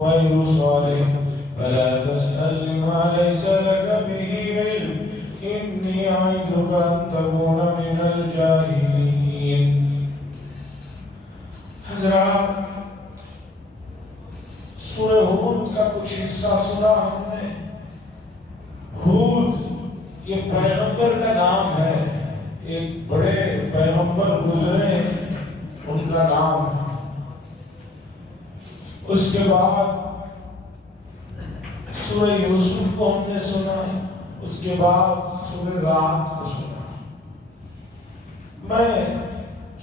ويونس عليه فلا تسأل ما ليس لك به علم إني أعظك أن تكون من الجاهلين. حضرات، سورہ ہود کا کچھ حصہ سنا ہم نے. ہود یہ پیغمبر کا نام ہے، ایک بڑے پیغمبر گزرے ان کا نام ہے. اس کے بعد سورہ یوسف کو ہم نے سنا، اس کے بعد سورہ رات کو سنا. میں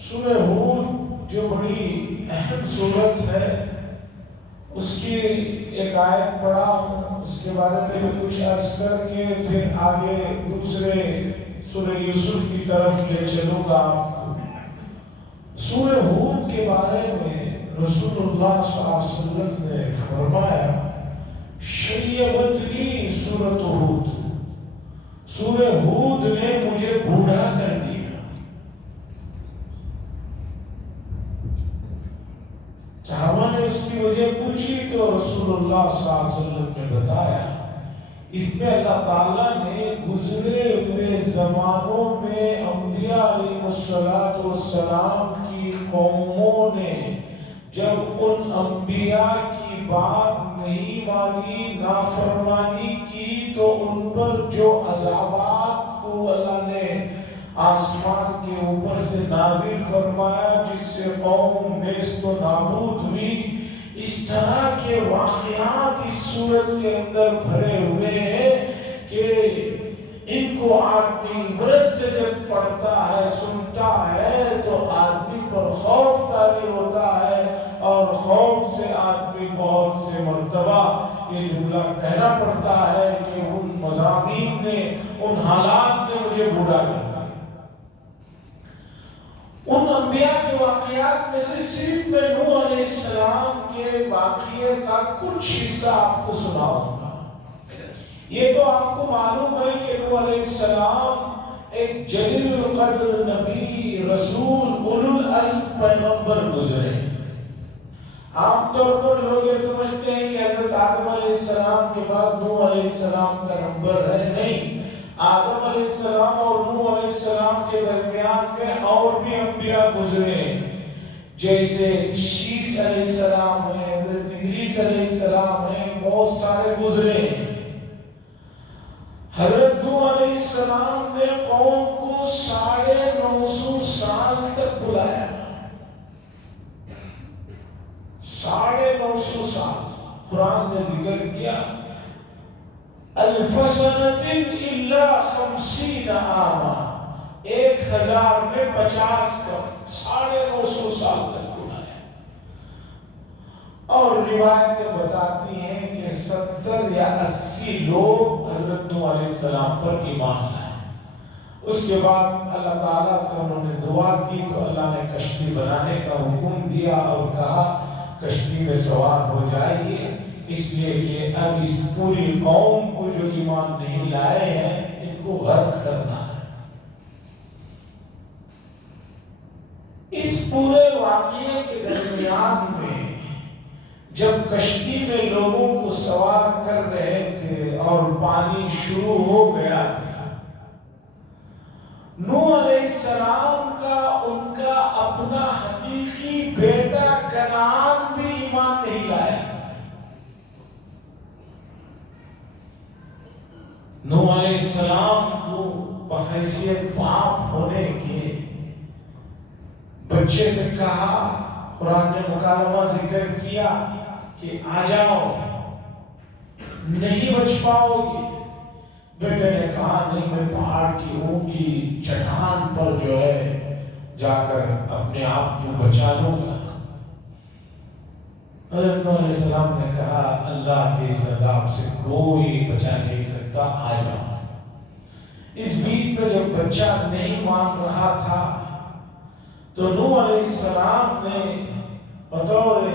سورہ ہود جو بڑی اہم سورت ہے اس کی ایک آیت پڑھا ہوں، اس کے بارے میں کچھ عرض کر کے پھر آگے دوسرے سورہ یوسف کی طرف لے چلوں گا آپ کو. سورہ ہود کے بارے میں رسول اللہ صلی اللہ علیہ وسلم نے فرمایا شیبت لی سورۃ ہود، سورہ ہود نے مجھے بوڑھا کر دیا. صحابہ نے اس کی وجہ پوچھی تو رسول اللہ صلی اللہ علیہ وسلم نے بتایا اس میں اللہ تعالیٰ نے گزرے ہوئے زمانوں میں انبیاء علیہ السلام کی قوموں نے جب ان انبیاء کی بات نہیں مانی، نافرمانی کی، تو ان پر جو عذابات کو اللہ نے آسمان کے اوپر سے نازل فرمایا جس سے قوم نیست و نابود ہوئی، اس طرح کے واقعات اس سورت کے اندر بھرے ہوئے ہیں کہ ان کو آدمی عبرت سے جب پڑھتا ہے، سنتا ہے تو آدمی پر خوف طاری ہوتا ہے، اور خوف سے آدمی بہت سے مرتبہ یہ جملہ کہنا پڑتا ہے کہ ان مضامین نے، ان حالات نے مجھے بوڑھا کر دیا. ان انبیاء کے واقعات میں سے صرف میں نوح علیہ السلام کے واقعے کا کچھ حصہ آپ کو سناؤں گا. یہ تو آپ کو معلوم ہے کہ نوح علیہ السلام ایک جلیل القدر نبی، رسول، اولو العزم پیغمبر گزرے. عام طور پر لوگ یہ سمجھتے ہیں کہ حضرت آدم علیہ السلام کے بعد نوح علیہ السلام کا نمبر ہے. نہیں، آدم علیہ السلام اور نوح علیہ السلام کے درمیان میں اور بھی انبیاء گزرے، جیسے شیس علیہ السلام ہے، حضرت ادریس علیہ السلام ہے، بہت سارے گزرے. حضرت نوح علیہ السلام نے قوم کو 950 سال تک بلایا. 950 سال قرآن نے ذکر کیا الف سنۃ الا 50 عاما، 1000 میں 50 کا 950 سال تک بلایا. اور روایتیں بتاتی ہیں کہ 70 یا 80 لوگ حضرت نوح علیہ السلام پر ایمان لائے. اس کے بعد اللہ تعالیٰ سے انہوں نے دعا کی تو اللہ نے کشتی بنانے کا حکم دیا اور کہا کشتی میں سوار ہو جائیے، اس لیے کہ اب اس پوری قوم کو جو ایمان نہیں لائے ہیں ان کو غرق کرنا ہے. اس پورے واقعے کے درمیان میں جب کشتی میں لوگوں کو سوار کر رہے تھے اور پانی شروع ہو گیا تھا، نوح علیہ السلام کا ان کا اپنا حقیقی بیٹا کنعان بھی ایمان نہیں لایا تھا. نوح علیہ السلام کو بحیثیت باپ ہونے کے بچے سے کہا، قرآن نے مکالمہ ذکر کیا کہ آ جاؤ، نہیں بچ پاؤ گے. بیٹے نے کہا نہیں، میں پہاڑ کی اونچی چٹان پر جو ہے جا کر اپنے آپ کو بچا لوں گا. حضرت نوح علیہ السلام نے کہا اللہ کے اس عذاب سے کوئی بچا نہیں سکتا، آ جاؤ. اس بیچ میں جب بچہ نہیں مان رہا تھا تو نوح علیہ السلام نے بطور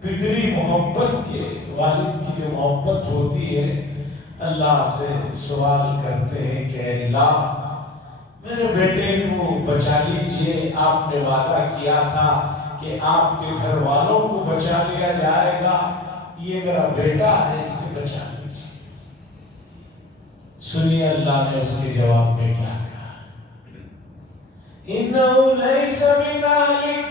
پدری محبت کے، والد کی جو محبت ہوتی ہے، اللہ سے سوال کرتے ہیں کہ اللہ میرے بیٹے کو بچا لیجئے. آپ نے وعدہ کیا تھا کہ آپ کے گھر والوں کو بچا لیا جائے گا، یہ میرا بیٹا ہے، اسے بچا لیجیے۔ سنیے اللہ نے اس کے جواب میں کیا کہا، اِنَّهُ لَيْسَ مِنْ أَهْلِكَ،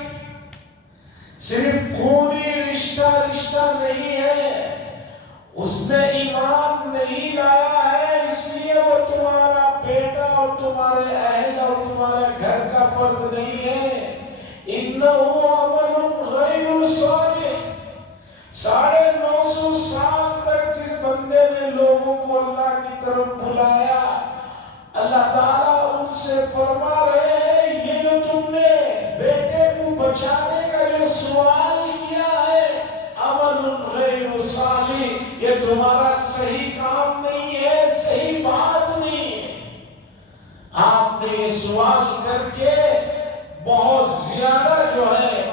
صرف خونی رشتہ نہیں ہے، اس نے ایمان نہیں لایا ہے، اس لیے وہ تمہارا بیٹا اور تمہارے اہل اور تمہارے گھر کا فرد نہیں ہے۔ اِنَّهُ عَمَلٌ غَيْرُ صَالِحٍ، 950 سال تک جس بندے نے لوگوں کو اللہ کی طرف بلایا، اللہ تعالیٰ ان سے فرما رہے ہیں یہ جو تم نے بیٹے کو بچانے کا جو سوال کیا ہے، عمل غیر صالح، یہ تمہارا صحیح کام نہیں ہے، صحیح بات نہیں ہے۔ آپ نے یہ سوال کر کے بہت زیادہ جو ہے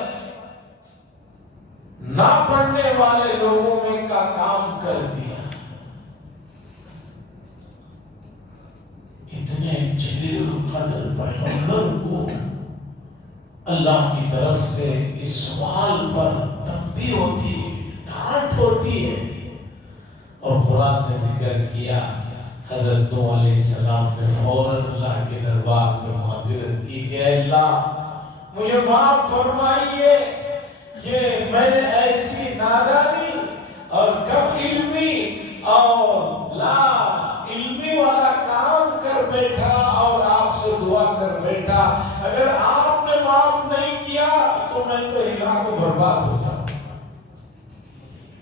نہ پڑھنے والے لوگوں میں کا کام کر دیا۔ اتنے جلیل القدر پیغمبر کو اللہ کی طرف سے اس سوال پر تنبیہ ہوتی ہے، ڈانٹ ہوتی ہے، اور قرآن نے ذکر کیا حضرت نوح علیہ السلام نے فوراً اللہ کے دربار میں معذرت کی کہ اے اللہ مجھے معاف فرمائیے کہ میں نے ایسی نادانی اور کم علمی اور لا علمی والا کام کر بیٹھا اور آپ سے دعا کر بیٹھا، اگر آپ نے معاف نہیں کیا تو میں تو ہلاک و برباد ہو جاؤں۔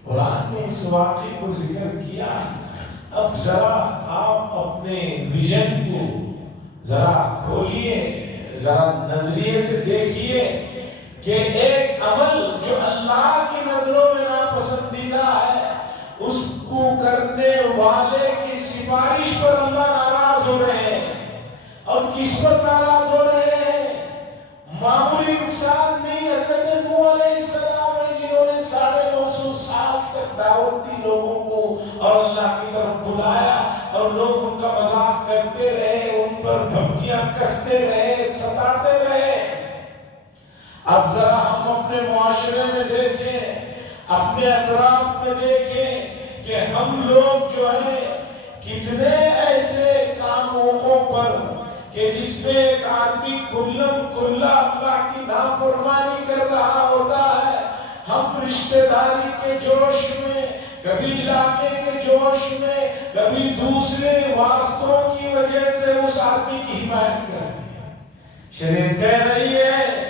قرآن نے اس واقعے کو ذکر کیا۔ اب ذرا آپ اپنے ویژن کو ذرا کھولیے، ذرا نظریے سے دیکھیے کہ ایک عمل جو اللہ کی نظروں میں ناپسندیدہ ہے، اس کو کرنے والے کی سفارش پر اللہ ناراض ہو رہے ہیں، اور کس پر ناراض ہو رہے ہیں؟ معمولی انسان نہیں، حضرت نوح علیہ السلام ہے جنہوں نے 950 سال تک دعوت دی لوگوں کو اور اللہ کی طرف بلایا، اور لوگ ان کا مذاق کرتے رہے، ان پر دھمکیاں کستے رہے، ستاتے رہے۔ اب ذرا ہم اپنے معاشرے میں دیکھیں، اپنے اطراف میں دیکھیں کہ ہم لوگ جو ہیں کتنے ایسے کاموں پر کہ جس میں ایک آدمی کھلم کھلا اللہ کی نافرمانی کر رہا ہوتا ہے، ہم رشتہ داری کے جوش میں، کبھی علاقے کے جوش میں، کبھی دوسرے واسطوں کی وجہ سے اس آدمی کی حمایت کرتے ہیں۔ شریعت کہہ رہی ہے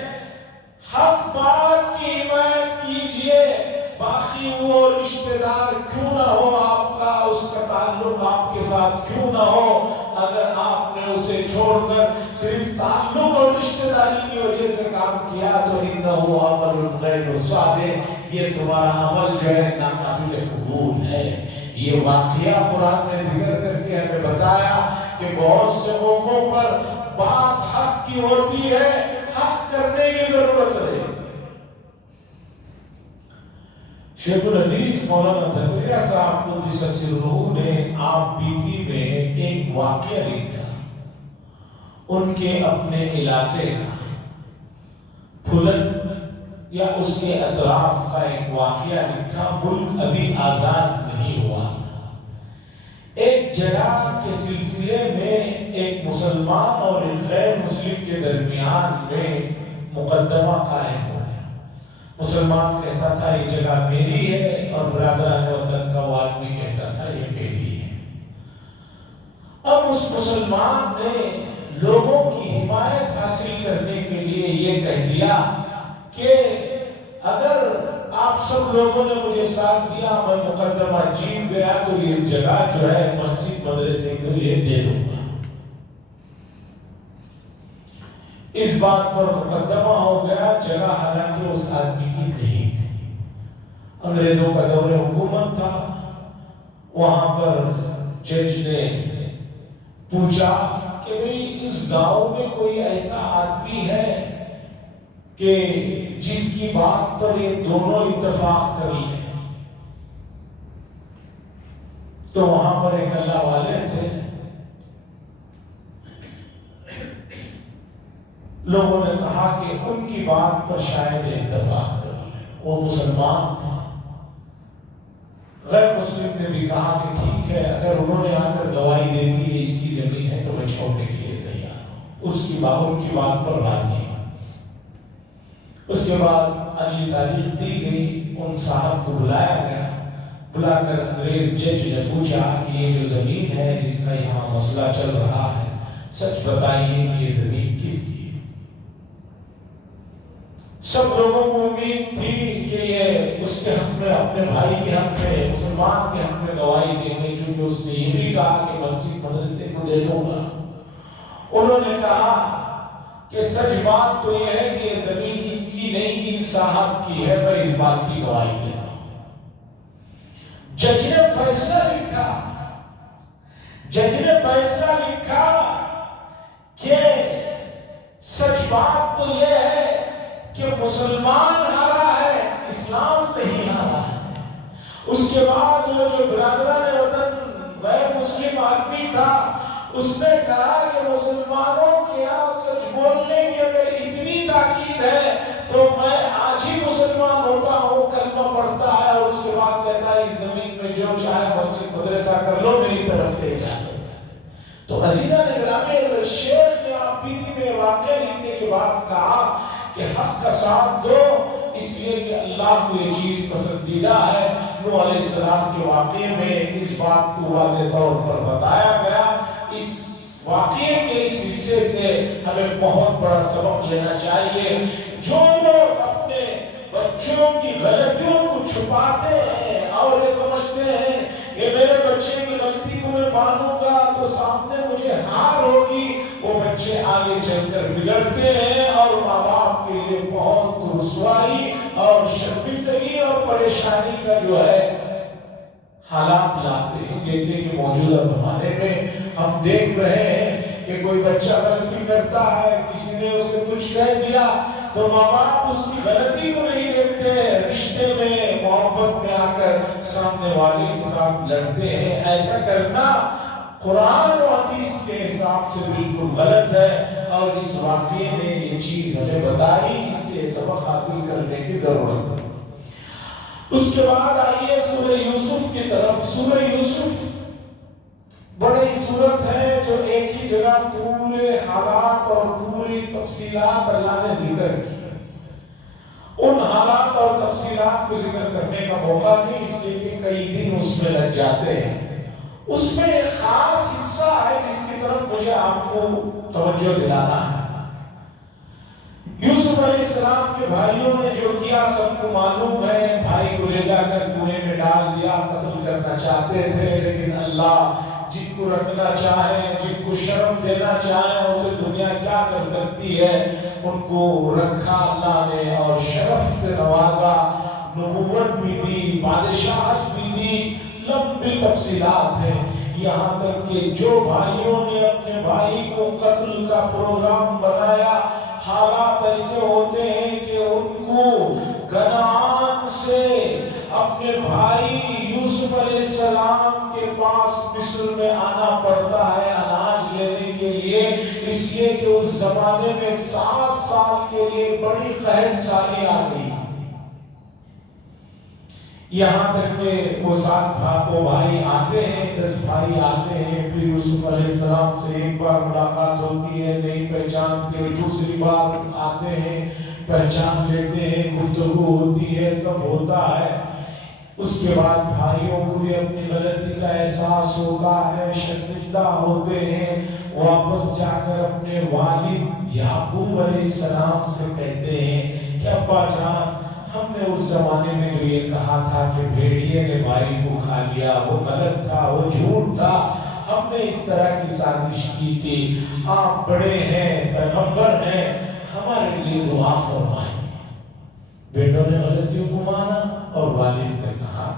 حق بات کی حمایت کیجئے، باقی وہ رشتہ دار کیوں نہ ہو آپ کا، اس کا تعلق آپ کے ساتھ کیوں نہ ہو، اگر آپ نے اسے چھوڑ کر صرف تعلق اور رشتہ داری کی وجہ سے کام کیا تو انہو عمل غیر صالح، یہ تمہارا عمل جو ہے ناقابل قبول ہے۔ یہ واقعہ قرآن نے ذکر کر کے ہمیں بتایا کہ بہت سے موقعوں پر بات حق کی ہوتی ہے، حق کرنے کی ضرورت رہتی ہے۔ شیخ الحدیث مولانا زکریا صاحب قدس سرہ نے آپ بیتی میں ایک واقعہ لکھا، ان کے اپنے علاقے کا، پھلن یا اس کے اطراف کا ایک واقعہ لکھا۔ ملک ابھی آزاد نہیں ہوا تھا، ایک جگہ کے سلسلے میں ایک مسلمان اور ایک غیر مسلم کے درمیان میں مقدمہ قائم ہو گیا۔ مسلمان کہتا تھا یہ جگہ میری ہے، اور برادران وطن کا وہ آدمی کہتا تھا یہ میری ہے۔ اب اس مسلمان نے لوگوں کی حمایت حاصل کرنے کے لیے یہ کہہ دیا کہ اگر آپ سب لوگوں نے مجھے ساتھ دیا، میں مقدمہ جیت گیا تو یہ جگہ جو ہے مسجد مدرسے کے لیے دے دوں گا۔ اس بات پر مقدمہ ہو گیا، جگہ حالانکہ اس آدمی کی نہیں تھی۔ انگریزوں کا دور حکومت تھا، وہاں پر جج نے پوچھا کہ بھئی اس گاؤں میں کوئی ایسا آدمی ہے کہ جس کی بات پر یہ دونوں اتفاق کر لیں۔ تو وہاں پر ایک اللہ والے تھے، لوگوں نے کہا کہ ان کی بات پر شاید اتفاق کر لیں۔ وہ مسلمان تھا، غیر مسلم نے بھی کہا کہ ٹھیک ہے، اگر انہوں نے آ کر گواہی دے دی اس کی زمین ہے تو میں چھوڑنے کے لیے تیار ہوں۔ اس کی بات پر راضی ہوں۔ اس کے بعد اگلی تاریخ دی گئی، ان صاحب کو بلایا گیا، بلا کر انگریز جج نے پوچھا کہ یہ جو زمین ہے جس کا یہاں مسئلہ چل رہا ہے، سچ بتائیے کہ یہ زمین کس کی ہے؟ سب لوگوں کو امید تھی کہ یہ اس کے حق میں، اپنے بھائی کے حق میں، مسلمان کے حق میں گواہی دیں گے، کیونکہ اس نے یہ بھی کہا کہ مسجد مدرسے کو دے دوں گا۔ انہوں نے کہا کہ سچ بات تو یہ ہے کہ یہ زمین ان کی نہیں، ان صاحب کی ہے، میں اس بات کی گواہی دیتا ہوں۔ جج نے فیصلہ لکھا کہ سچ بات تو یہ ہے کہ مسلمان ہارا ہے، اسلام نہیں ہارا ہے۔ اس کے بعد وہ جو برادران وطن غیر مسلم آدمی تھا، اس نے کہا کہ مسلمانوں کے یہاں سچ بولنے کی اگر اتنی تاکید ہے تو میں آج ہی مسلمان ہوتا ہوں، کلمہ پڑھتا ہے اور اس کے بعد کہتا ہے اس زمین میں جو چاہے مسجد مدرسہ کر لو، میری طرف سے اجازت ہے۔ تو عزیزہ نے گرامی، شیخ نے آپیتی میں واقعہ لکھنے کے بعد کہا کہ حق کا ساتھ دو، اس لیے کہ اللہ کو یہ چیز پسندیدہ ہے۔ نوح علیہ السلام کے واقعے میں اس بات کو واضح طور پر بتایا گیا۔ اس واقعے کے اس حصے سے ہمیں بہت بڑا سبق لینا چاہیے۔ جو لوگ اپنے بچوں کی غلطیوں کو چھپاتے ہیں اور یہ سمجھتے ہیں کہ میرے بچے کی غلطی کو میں مانوں گا تو سامنے مجھے ہار ہوگی، وہ بچے آگے چل کر بگڑتے ہیں اور ماں باپ کے لیے بہت رسوائی اور شرمندگی اور پریشانی کا جو ہے حالات لاتے ہیں۔ جیسے کہ موجودہ زمانے میں ہم دیکھ رہے ہیں کہ کوئی بچہ غلطی کرتا ہے، کسی نے اسے کچھ کہہ دیا تو ماں باپ اس کی غلطی کو نہیں دیکھتے، رشتے میں محبت میں آ کر سامنے والے کے ساتھ لڑتے ہیں۔ ایسا کرنا قرآن و حدیث کے حساب سے بالکل غلط ہے، اور اس واقعے نے یہ چیز ہمیں بتائی، اس سے سبق حاصل کرنے کی ضرورت ہے۔ اس کے بعد آئیے سورہ یوسف کی طرف۔ سورہ یوسف بڑی صورت ہے جو ایک ہی جگہ پورے حالات اور پوری تفصیلات اللہ نے ذکر کی۔ ان حالات اور تفصیلات کو ذکر کرنے کا موقع نہیں، اس لیے کہ کئی دن اس میں لگ جاتے ہیں۔ اس میں ایک خاص حصہ ہے جس کی طرف مجھے آپ کو توجہ دلانا ہے۔ یوسف علیہ السلام کے بھائیوں نے جو کیا سب کو معلوم ہے۔ بھائی کو لے جا کر کنویں میں ڈال دیا، قتل کرنا چاہتے تھے، لیکن اللہ جن کو رکھنا چاہے، جن کو شرف دینا چاہے، اسے دنیا کیا کر سکتی ہے، ان کو رکھا اللہ نے اور شرف سے نوازا، نبوت بھی دی، بادشاہت بھی دی۔ لمبی تفصیلات ہیں، یہاں تک کہ جو بھائیوں نے اپنے بھائی کو قتل کا پروگرام بنایا، حالات ایسے ہوتے ہیں کہ ان کو کنعان سے اپنے بھائی یوسف علیہ السلام کے پاس مصر میں آنا پڑتا ہے اناج لینے کے لیے، اس لیے کہ اس زمانے میں 7 سال کے لیے بڑی قحط سالی آ گئی تھی۔ یہاں تک کہ وہ 7 بھائی آتے ہیں، 10 بھائی آتے ہیں، پھر یوسف علیہ السلام سے ایک بار ملاقات ہوتی ہے، نہیں پہچانتے، دوسری بار آتے ہیں، پہچان لیتے ہیں، گفتگو ہوتی ہے، سب ہوتا ہے۔ اس کے بعد بھائیوں کو بھی اپنی غلطی کا احساس ہوتا ہے، شرمندہ ہوتے ہیں، واپس جا کر اپنے والد یعقوب علیہ السلام سے کہتے ہیں کہ ابا جان، ہم نے اس زمانے میں جو یہ کہا تھا کہ بھیڑیے نے بھائی کو کھا لیا، وہ غلط تھا، وہ جھوٹ تھا، ہم نے اس طرح کی سازش کی تھی، آپ بڑے ہیں، پیغمبر ہیں، ہمارے لیے دعا فرمائیں۔ بیٹوں نے غلطیوں کو مانا اور والد سے کہا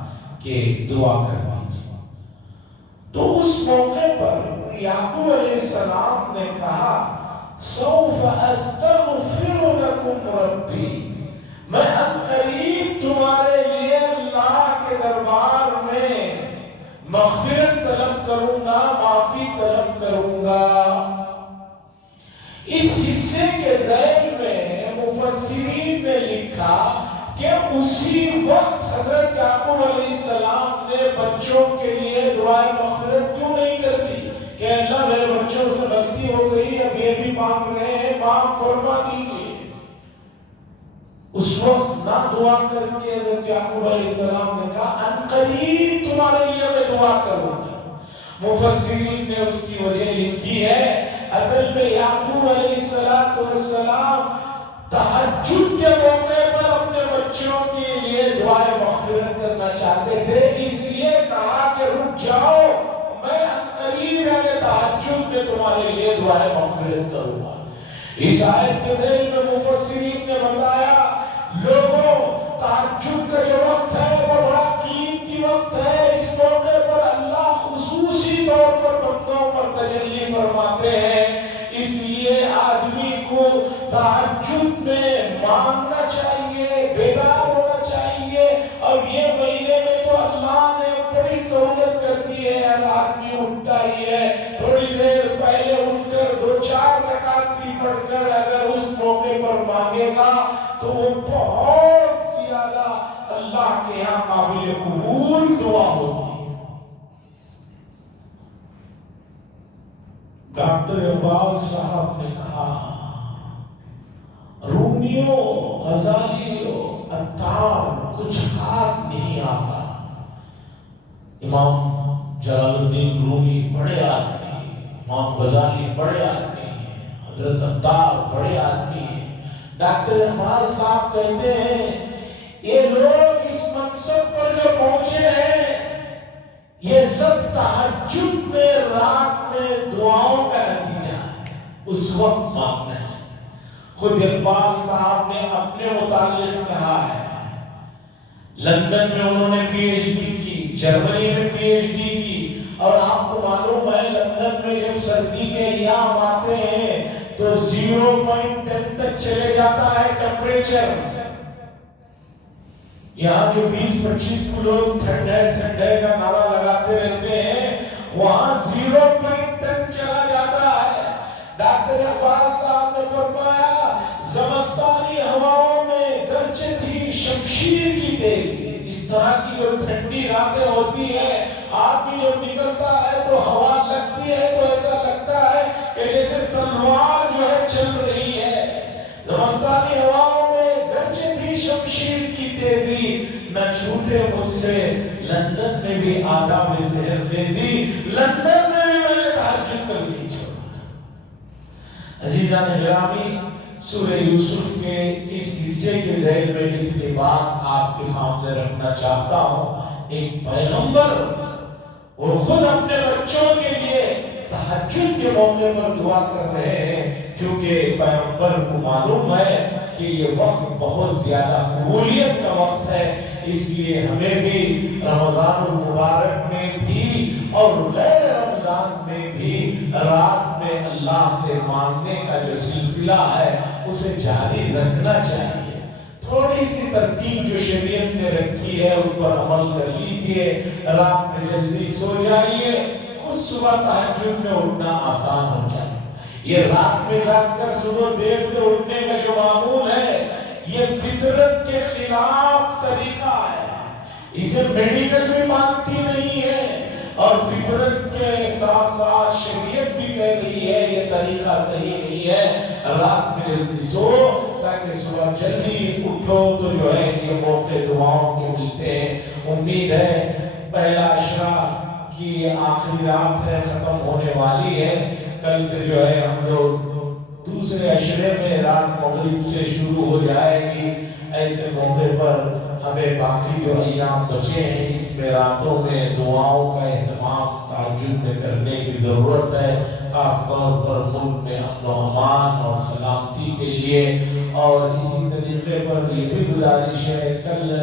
کہ دعا کر دیجیے۔ تو اس موقع پر یعقوب علیہ السلام نے کہا سوف استغفر لکم ربی، میں عنقریب تمہارے لیے اللہ کے دربار میں مغفرت طلب کروں گا، معافی طلب کروں گا۔ اس حصے کے ذیل میں مفسرین نے لکھا کہ اسی وقت حضرت یعقوب علیہ السلام اپنے بچوں کے لیے دعائے مغفرت کیوں نہیں کرتی کہ اللہ میرے بچوں سے غلطی ہو گئی، اب یہ بھی مانگ رہے ہیں، معاف فرما دیجیے؟ اس وقت نہ دعا کر کے حضرت یعقوب علیہ السلام نے کہا ان قریب تمہارے لیے میں دعا کروں گا۔ مفسرین نے اس کی وجہ لکھی ہے، اصل میں یعقوب علیہ السلام تہجد کے موقع پر اپنے بچوں کے لیے دعائے مغفرت کرنا چاہتے تھے، اس لیے کہا کہ رک جاؤ، میں عنقریب یعنی تہجد میں تمہارے لیے دعائے مغفرت کروں گا۔ اس آیت کے ذیل میں مفسرین نے بتایا لوگوں تہجد کا جو وقت ہے وہ بڑا قیمتی وقت ہے، اس موقع پر اللہ خصوصی طور پر بندوں پر تجلی فرماتے ہیں، اس لیے آدمی کو تہجد میں مانگنا چاہیے، بیدار ہونا چاہیے۔ اب یہ مہینے میں تو اللہ نے بڑی سہولت کر دی ہے، ہر آدمی اٹھتا ہی ہے، تھوڑی دیر پہلے اٹھ کر 2-4 رکعت سی پڑھ کر اگر اس موقع پر مانگے گا تو وہ بہت زیادہ اللہ کے یہاں قابل قبول دعا ہوتی ہے۔ ڈاکٹر اقبال صاحب نے کہا رومیوں، غزالیوں، عطار کچھ ہاتھ نہیں آتا۔ امام جلال الدین رومی بڑے آدمی، امام غزالی بڑے آدمی ہیں، حضرت عطار بڑے آدمی ہیں۔ ڈاکٹر اقبال صاحب کہتے ہیں یہ لوگ اس منصب پر جو پہنچے ہیں یہ سب تہجد میں رات میں دعاؤں کا نتیجہ ہے، اس وقت مانگنا چاہیے۔ خود اقبال صاحب نے اپنے متعلق کہا ہے، لندن میں انہوں نے پی ایچ ڈی کی، جرمنی میں پی ایچ ڈی کی، اور آپ کو معلوم ہے لندن میں جب سردی کے ایام آتے ہیں تو 0.10 تک چلے جاتا ہے ٹیمپریچر۔ یہاں جو 20-25 کو لوگ ٹھنڈ ہے کا نعرہ لگاتے رہتے ہیں، وہاں 0.10 چلا جاتا ہے۔ ڈاکٹر اقبال صاحب نے فرمایا زمستانی ہواؤں میں گرجے تھی شمشیر کی تیزی۔ اس طرح کی جو ٹھنڈی راتیں ہوتی ہیں، آدمی جب نکلتا ہے تو ہوا لگتی ہے تو ایسا لگتا ہے کہ جیسے تلوار جو ہے چل رہی ہے۔ زمستانی ہواؤں میں گرجے تھی شمشیر کی تیزی، نہ چھوٹے مجھ سے لندن میں بھی آداب سحر خیزی، لندن میں بھی میں نے تہجد کبھی نہیں چھوڑا۔ عزیزان گرامی، سورہ یوسف کے اس حصے کے ذیل میں اتنی بات آپ کے سامنے رکھنا چاہتا ہوں۔ ایک پیغمبر وہ خود اپنے بچوں کے لیے تہجد کے موقع پر دعا کر رہے ہیں، کیونکہ پیغمبر کو معلوم ہے کہ یہ وقت بہت زیادہ قبولیت کا وقت ہے، اس لیے ہمیں بھی رمضان المبارک میں بھی اور غیر رمضان میں بھی رات میں اللہ سے مانگنے کا جو سلسلہ ہے اسے جاری رکھنا چاہیے۔ تھوڑی سی ترتیب جو شریعت نے رکھی ہے اس پر عمل کر لیجئے، رات میں جلدی سو جائیے، خود صبح تہجد میں اٹھنا آسان ہو جائے۔ یہ رات میں جاگ کر صبح دیر سے اٹھنے کا جو معمول ہے یہ فطرت کے خلاف طریقہ ہے، اسے میڈیکل بھی مانتی نہیں ہے، اور فطرت کے ساتھ ساتھ شریعت بھی کہہ رہی ہے یہ طریقہ صحیح نہیں ہے۔ رات میں جلدی سو تاکہ صبح جلدی اٹھو تو جو ہے یہ موقع دعاؤں کے ملتے ہیں۔ امید ہے پہلا عشرہ کی آخری رات ہے، ختم ہونے والی ہے، کل سے جو ہے ہم لوگ دوسرے عشرے میں رات مغرب سے شروع ہو جائے گی۔ ایسے موقع پر ہمیں باقی جو ایام بچے ہیں اس میں راتوں میں دعاؤں کا اہتمام تہجد میں کرنے کی ضرورت ہے، خاص طور پر ملک میں امن و امان اور سلامتی کے لیے۔ اور اسی طریقے پر یہ بھی گزارش ہے کل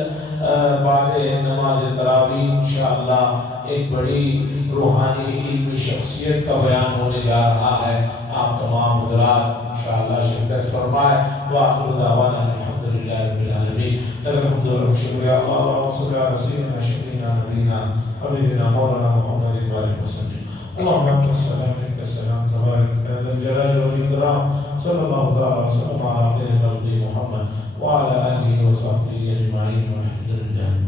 بعد نماز تراویح انشاءاللہ ایک بڑی روحانی علمی شخصیت کا بیان ہونے جا رہا ہے، آپ تمام حضرات انشاءاللہ شرکت فرمائے۔ وآخر دعوانا الحمدللہ رب العالمین۔ لک الحمد و شکر یا اللہ، اللہم صل علی سیدنا شفیعنا نبینا حبیبنا مولانا محمد بارک وسلم۔ اللہم انت السلام منک السلام تبارک یا ذا الجلال والاکرام۔ صلی اللہ تعالی وسلم علی خیر خلق محمد وعلی آلہ وصحبہ اجمعین والحمد للہ۔